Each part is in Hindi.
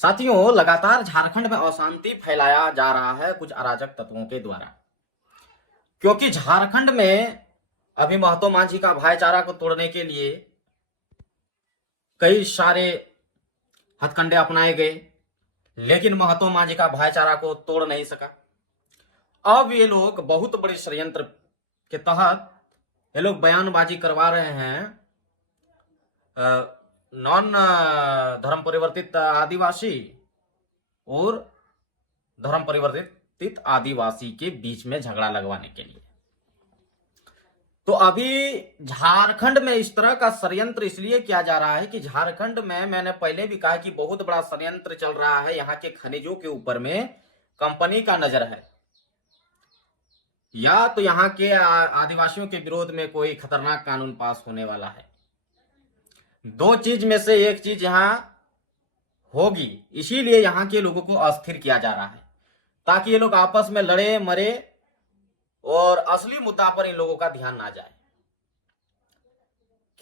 साथियों, लगातार झारखंड में अशांति फैलाया जा रहा है कुछ अराजक तत्वों के द्वारा, क्योंकि झारखंड में अभी महतो मांझी का भाईचारा को तोड़ने के लिए कई सारे हथकंडे अपनाए गए, लेकिन महतो मांझी का भाईचारा को तोड़ नहीं सका। अब ये लोग बहुत बड़े षड्यंत्र के तहत ये लोग बयानबाजी करवा रहे हैं नॉन धर्म परिवर्तित आदिवासी और धर्म परिवर्तित आदिवासी के बीच में झगड़ा लगवाने के लिए। तो अभी झारखंड में इस तरह का षड्यंत्र इसलिए किया जा रहा है कि झारखंड में, मैंने पहले भी कहा कि बहुत बड़ा षड्यंत्र चल रहा है। यहाँ के खनिजों के ऊपर में कंपनी का नजर है, या तो यहाँ के आदिवासियों के विरोध में कोई खतरनाक कानून पास होने वाला है। दो चीज में से एक चीज यहां होगी, इसीलिए यहां के लोगों को अस्थिर किया जा रहा है, ताकि ये लोग आपस में लड़े मरे और असली मुद्दा पर इन लोगों का ध्यान ना जाए।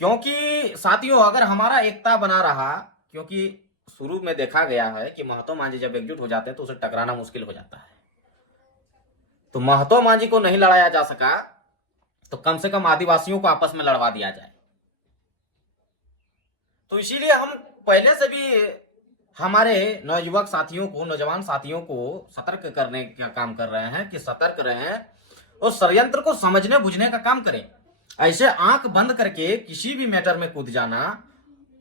क्योंकि साथियों, अगर हमारा एकता बना रहा, क्योंकि शुरू में देखा गया है कि महतो मांझी जब एकजुट हो जाते हैं तो उसे टकराना मुश्किल हो जाता है। तो महतो मांझी को नहीं लड़ाया जा सका तो कम से कम आदिवासियों को आपस में लड़वा दिया जाए। तो इसीलिए हम पहले से भी हमारे नौजुवक साथियों को, नौजवान साथियों को सतर्क करने का काम कर रहे हैं कि सतर्क रहें और षड्यंत्र को समझने बुझने का काम करें। ऐसे आंख बंद करके किसी भी मैटर में कूद जाना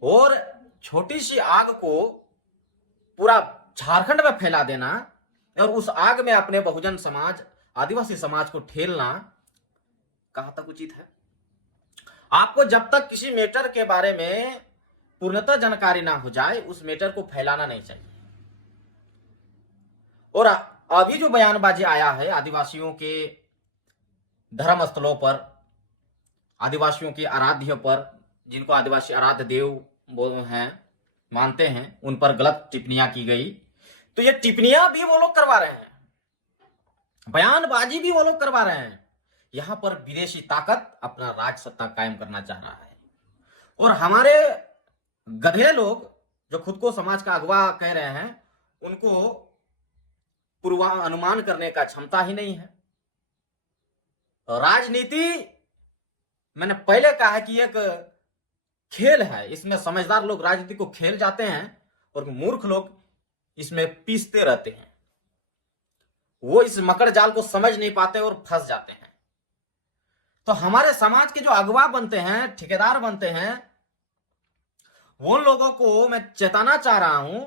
और छोटी सी आग को पूरा झारखंड में फैला देना और उस आग में अपने बहुजन समाज, आदिवासी समाज को ठेलना कहां तक उचित है? आपको जब तक किसी मैटर के बारे में पूर्णतः जानकारी ना हो जाए, उस मैटर को फैलाना नहीं चाहिए। और अभी जो बयानबाजी आया है आदिवासियों के धर्म स्थलों पर, आदिवासियों के आराध्य पर, जिनको आदिवासी आराध्य देव हैं मानते हैं, उन पर गलत टिप्पणियां की गई। तो ये टिप्पणियां भी वो लोग करवा रहे हैं, बयानबाजी भी वो लोग करवा रहे हैं। यहां पर विदेशी ताकत अपना राज सत्ता कायम करना चाह रहा है और हमारे गधे लोग जो खुद को समाज का अगवा कह रहे हैं, उनको पूर्वानुमान करने का क्षमता ही नहीं है। राजनीति, मैंने पहले कहा है कि एक खेल है, इसमें समझदार लोग राजनीति को खेल जाते हैं और मूर्ख लोग इसमें पीसते रहते हैं। वो इस मकड़ जाल को समझ नहीं पाते और फंस जाते हैं। तो हमारे समाज के जो अगवा बनते हैं, ठेकेदार बनते हैं, उन लोगों को मैं चेताना चाह रहा हूं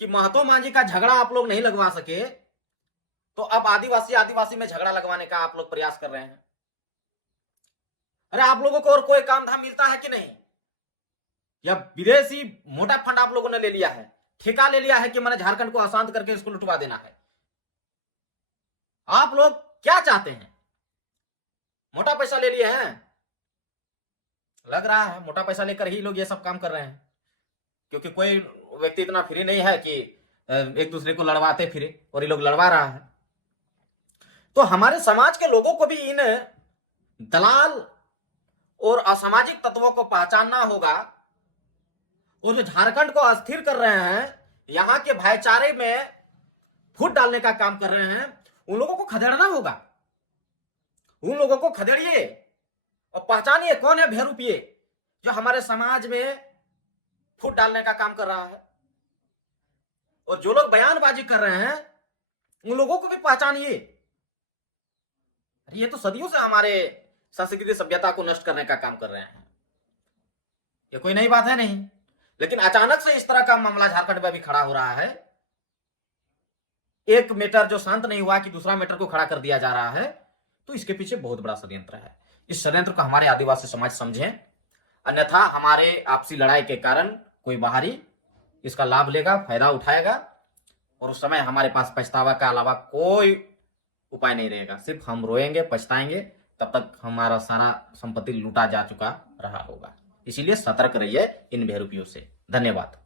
कि महतो मांझी का झगड़ा आप लोग नहीं लगवा सके तो अब आदिवासी में झगड़ा लगवाने का आप लोग प्रयास कर रहे हैं। अरे आप लोगों को और कोई काम धाम मिलता है कि नहीं? या विदेशी मोटा फंड आप लोगों ने ले लिया है, ठेका ले लिया है कि मैंने झारखंड को अशांत करके इसको लुटवा देना है? आप लोग क्या चाहते हैं? मोटा पैसा ले लिए हैं, लग रहा है मोटा पैसा लेकर ही लोग ये सब काम कर रहे हैं, क्योंकि कोई व्यक्ति इतना फ्री नहीं है कि एक दूसरे को लड़वाते फिरे, और ये लोग लड़वा रहा है। तो हमारे समाज के लोगों को भी इन दलाल और असामाजिक तत्वों को पहचानना होगा, और जो झारखंड को अस्थिर कर रहे हैं, यहां के भाईचारे में फूट डालने का काम कर रहे हैं, उन लोगों को खदेड़ना होगा। उन लोगों को खदेड़िए और पहचानिए कौन है भेरूपिये जो हमारे समाज में फूट डालने का काम कर रहा है। और जो लोग बयानबाजी कर रहे हैं, उन लोगों को भी पहचानिए। ये तो सदियों से हमारे संस्कृति सभ्यता को नष्ट करने का काम कर रहे हैं, ये कोई नई बात है नहीं। लेकिन अचानक से इस तरह का मामला झारखंड में भी खड़ा हो रहा है। एक मैटर जो शांत नहीं हुआ कि दूसरा मैटर को खड़ा कर दिया जा रहा है, तो इसके पीछे बहुत बड़ा षड्यंत्र है। इस षड्यंत्र को हमारे आदिवासी समाज समझें, अन्यथा हमारे आपसी लड़ाई के कारण कोई बाहरी इसका लाभ लेगा, फायदा उठाएगा, और उस समय हमारे पास पछतावा का अलावा कोई उपाय नहीं रहेगा। सिर्फ हम रोएंगे, पछताएंगे, तब तक हमारा सारा संपत्ति लूटा जा चुका रहा होगा। इसीलिए सतर्क रहिए इन भेरूपियों से। धन्यवाद।